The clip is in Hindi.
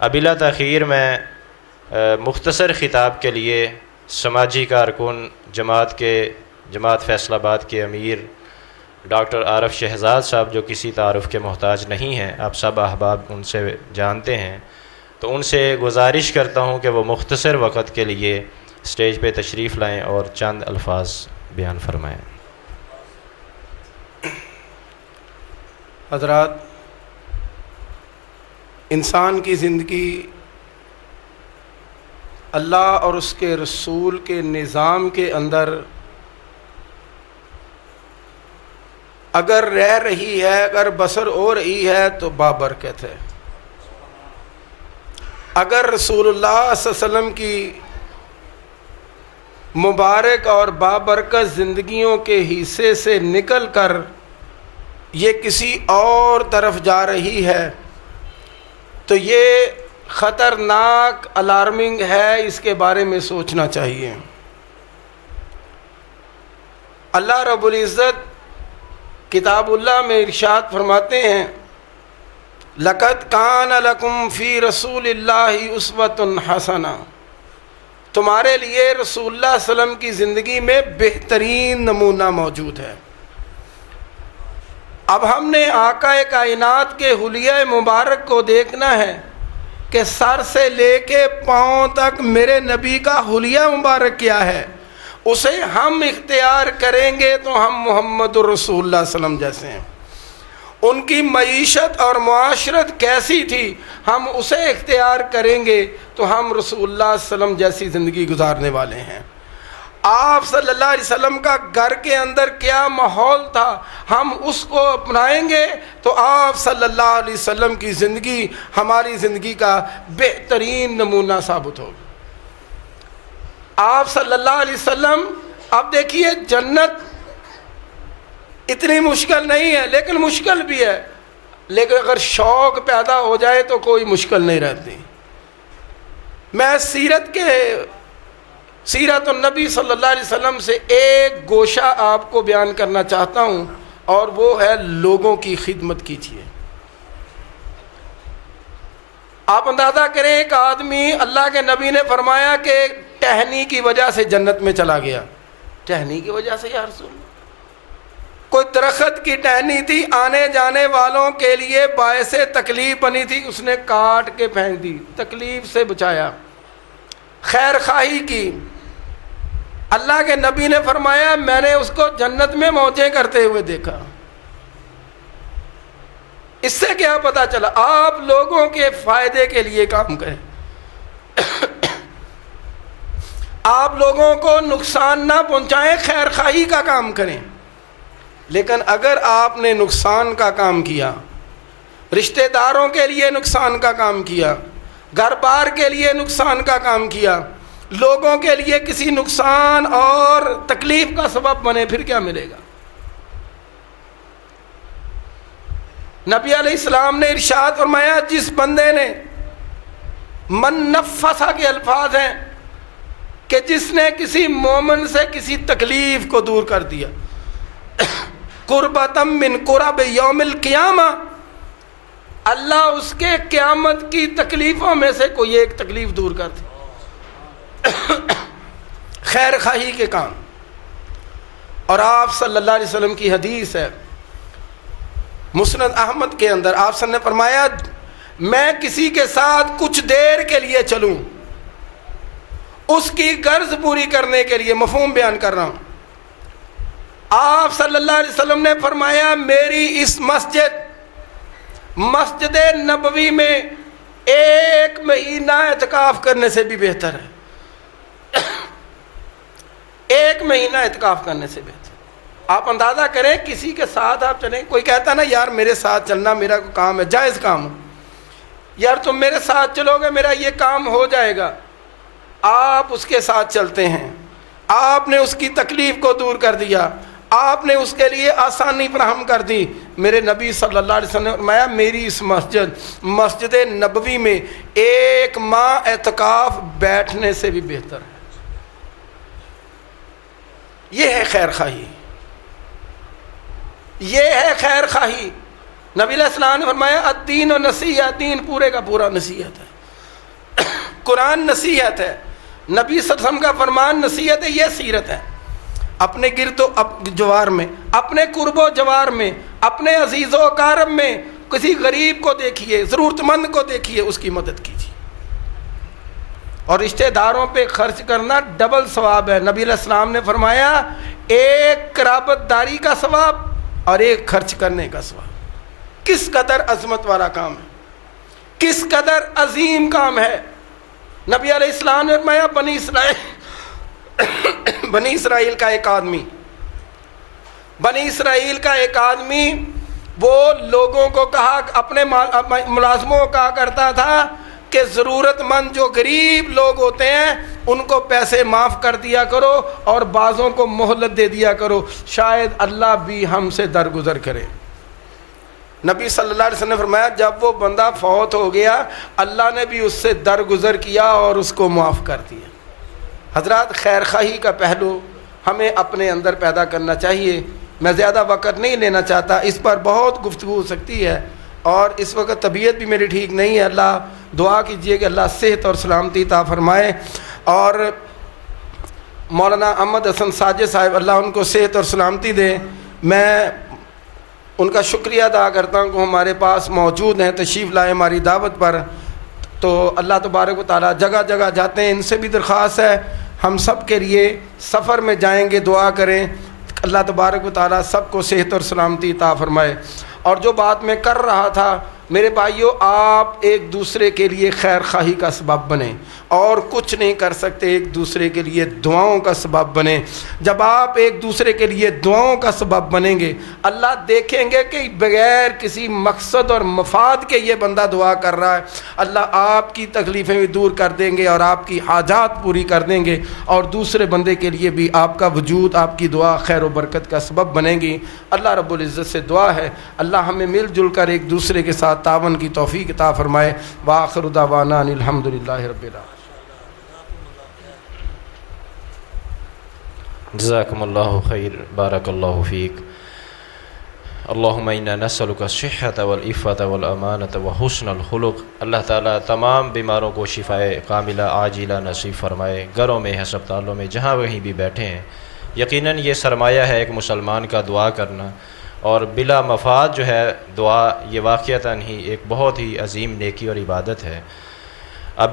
अबिला तख़ीर में मुख्तसर ख़िताब के लिए समाजी कारकुन जमात फ़ैसलाबाद के अमीर डॉक्टर आरफ शहज़ाद साहब, जो किसी तारुफ़ के मोहताज नहीं हैं, आप सब अहबाब उनसे जानते हैं, तो उनसे गुजारिश करता हूँ कि वो मुख्तसर वक़्त के लिए स्टेज पे तशरीफ़ लाएँ और चंद अल्फाज बयान फरमाएँ। हज़रात, इंसान की ज़िंदगी अल्लाह और उसके रसूल के निज़ाम के अंदर अगर रह रही है, अगर बसर हो रही है तो बाबरकत है। अगर रसूलुल्लाह सल्लल्लाहु अलैहि वसल्लम की मुबारक और बाबरकत ज़िंदगियों के हिस्से से निकल कर ये किसी और तरफ जा रही है तो ये ख़तरनाक अलार्मिंग है, इसके बारे में सोचना चाहिए। अल्लाह रब्बुल इज़्ज़त किताबुल्लाह में इरशाद फरमाते हैं, लक़द कान लकुम फ़ी रसूलिल्लाहि उस्वतुन हसना, तुम्हारे लिए रसूलुल्लाह सल्लल्लाहु अलैहि वसल्लम की ज़िंदगी में बेहतरीन नमूना मौजूद है। अब हमने आका कायनात के हुलिया मुबारक को देखना है कि सर से लेके पाँव तक मेरे नबी का हुलिया मुबारक क्या है, उसे हम इख्तियार करेंगे तो हम मुहम्मदुर रसूलुल्लाह सल्लल्लाहु अलैहि वसल्लम जैसे हैं। उनकी मईशत और मुआशरत कैसी थी, हम उसे इख्तियार करेंगे तो हम रसूलुल्लाह सल्लल्लाहु अलैहि वसल्लम जैसी ज़िंदगी गुजारने वाले हैं। आप सल्लल्लाहु अलैहि वसल्लम का घर के अंदर क्या माहौल था, हम उसको अपनाएंगे तो आप सल्लल्लाहु अलैहि वसल्लम की ज़िंदगी हमारी ज़िंदगी का बेहतरीन नमूना साबित होगी। आप सल्लल्लाहु अलैहि वसल्लम, अब देखिए जन्नत इतनी मुश्किल नहीं है, लेकिन मुश्किल भी है, लेकिन अगर शौक़ पैदा हो जाए तो कोई मुश्किल नहीं रहती। मैं सीरत नबी सल्लल्लाहु अलैहि वसल्लम से एक गोशा आपको बयान करना चाहता हूँ, और वो है लोगों की खिदमत कीजिए। आप अंदाज़ा करें, एक आदमी, अल्लाह के नबी ने फरमाया कि टहनी की वजह से जन्नत में चला गया। टहनी की वजह से, या रसूल, कोई दरख्त की टहनी थी, आने जाने वालों के लिए बायसे तकलीफ बनी थी, उसने काट के फेंक दी, तकलीफ से बचाया, खैर खाही की। अल्लाह के नबी ने फरमाया मैंने उसको जन्नत में मौजें करते हुए देखा। इससे क्या पता चला, आप लोगों के फायदे के लिए काम करें, आप लोगों को नुकसान ना पहुंचाएं, खैर खाही का काम करें। लेकिन अगर आपने नुकसान का काम किया, रिश्तेदारों के लिए नुकसान का काम किया, घर बार के लिए नुकसान का काम किया, लोगों के लिए किसी नुकसान और तकलीफ का सबब बने, फिर क्या मिलेगा। नबी अलैहिस्सलाम ने इरशाद फरमाया, जिस बंदे ने मन नफ़सा के अल्फाज हैं कि जिसने किसी मोमिन से किसी तकलीफ को दूर कर दिया, कुर्बतम मिन कुरब यौमिल क़ियामा, अल्लाह उसके क़यामत की तकलीफ़ों में से कोई एक तकलीफ़ दूर कर दे। खैर खाही के काम। और आप सल्लल्लाहु अलैहि वसल्लम की हदीस है मुस्नद अहमद के अंदर, आप सल्लल्लाहु अलैहि वसल्लम ने फरमाया मैं किसी के साथ कुछ देर के लिए चलूं, उसकी गर्ज पूरी करने के लिए, मफहूम बयान कर रहा हूं, आप सल्लल्लाहु अलैहि वसल्लम ने फरमाया मेरी इस मस्जिद नबवी में 1 महीना एतकाफ करने से भी बेहतर है। 1 महीना एतकाफ करने से बेहतर। आप अंदाज़ा करें, किसी के साथ आप चलें, कोई कहता ना यार मेरे साथ चलना, मेरा कोई काम है, जायज़ काम हो, यार तुम मेरे साथ चलोगे मेरा ये काम हो जाएगा, आप उसके साथ चलते हैं, आपने उसकी तकलीफ़ को दूर कर दिया, आपने उसके लिए आसानी फराहम कर दी। मेरे नबी सल्लल्लाहु अलैहि वसल्लम ने फरमाया मेरी इस मस्जिद नबवी में 1 माह एतकाफ बैठने से भी बेहतर है। ये है खैर खाही, ये है खैर खाही। नबी अलैहिस्सलाम ने फरमाया अद्दीन और नसीहत, दीन पूरे का पूरा नसीहत है। कुरान नसीहत है, नबी सल्लल्लाहु अलैहि वसल्लम का फरमान नसीहत है, ये सीरत है। अपने गिरदो जवार में, अपने कुर्बो जवार में, अपने अजीज़ो अकारब में किसी गरीब को देखिए, ज़रूरतमंद को देखिए, उसकी मदद कीजिए। और रिश्तेदारों पे खर्च करना डबल सवाब है। नबी अलैहिस्सलाम ने फरमाया एक कराबतदारी का सवाब और एक खर्च करने का सवाब। किस कदर अजमत वाला काम है, किस कदर अजीम काम है। नबी अलैहिस्सलाम ने फरमाया बनी इसराइल का एक आदमी वो लोगों को कहा, अपने मुलाजमों को कहा करता था कि ज़रूरतमंद जो गरीब लोग होते हैं उनको पैसे माफ़ कर दिया करो और बाज़ों को मोहलत दे दिया करो, शायद अल्लाह भी हमसे दरगुजर करे। नबी सल्लल्लाहु अलैहि वसल्लम ने फरमाया जब वो बंदा फौत हो गया अल्लाह ने भी उससे दरगुजर किया और उसको माफ़ कर दिया। हजरात, खैर खाही का पहलू हमें अपने अंदर पैदा करना चाहिए। मैं ज़्यादा वक़्त नहीं लेना चाहता, इस पर बहुत गुफ्तगू हो सकती है और इस वक्त तबीयत भी मेरी ठीक नहीं है। अल्लाह दुआ कीजिए कि अल्लाह सेहत और सलामती अता फरमाए। और मौलाना अहमद हसन साजिद साहब, अल्लाह उनको सेहत और सलामती दे। मैं उनका शुक्रिया अदा करता हूँ कि हमारे पास मौजूद हैं, तशरीफ़ लाए हमारी दावत पर। तो अल्लाह तबारक व तआला जगह जगह जाते हैं, इनसे भी दरख्वास्त है हम सब के लिए सफ़र में जाएंगे दुआ करें, अल्लाह तबारक व तआला सबको सेहत और सलामती अता फरमाए। और जो बात मैं कर रहा था मेरे भाइयों, आप एक दूसरे के लिए खैर खाही का सबब बने और कुछ नहीं कर सकते, एक दूसरे के लिए दुआओं का सबब बने। जब आप एक दूसरे के लिए दुआओं का सबब बनेंगे अल्लाह देखेंगे कि बग़ैर किसी मकसद और मफाद के ये बंदा दुआ कर रहा है, अल्लाह आपकी तकलीफ़ें भी दूर कर देंगे और आपकी हाजात पूरी कर देंगे और दूसरे बंदे के लिए भी आपका वजूद, आपकी दुआ खैर व बरकत का सबब बनेगी। अल्लाह रब्बुल इज़्ज़त से दुआ है अल्लाह हमें मिलजुल कर एक दूसरे के साथ तावन की तौफीक अता फरमाए। व आखिरु दावाना अनिल हम्दुलिल्लाहि रब्बिल आलमीन। जज़ाकुमुल्लाहु खैर, बारकल्लाहु फ़ीक। अल्लाहुम्मा इन्ना नस्अलुका सिह्हत वल इफ़्फ़त वल अमानत व हुस्नल खुलुक़। अल्लाह ताला तमाम बीमारों को शिफ़ाए कामिला आजिला नसीब फरमाए। घरों में, हस्पतालों में, जहाँ वहीं भी बैठे हैं, यकीनन ये सरमाया है एक मुसलमान का दुआ करना। और बिला मफाद जो है दुआ, ये वाक़ियतन ही एक बहुत ही अजीम नेकी और इबादत है।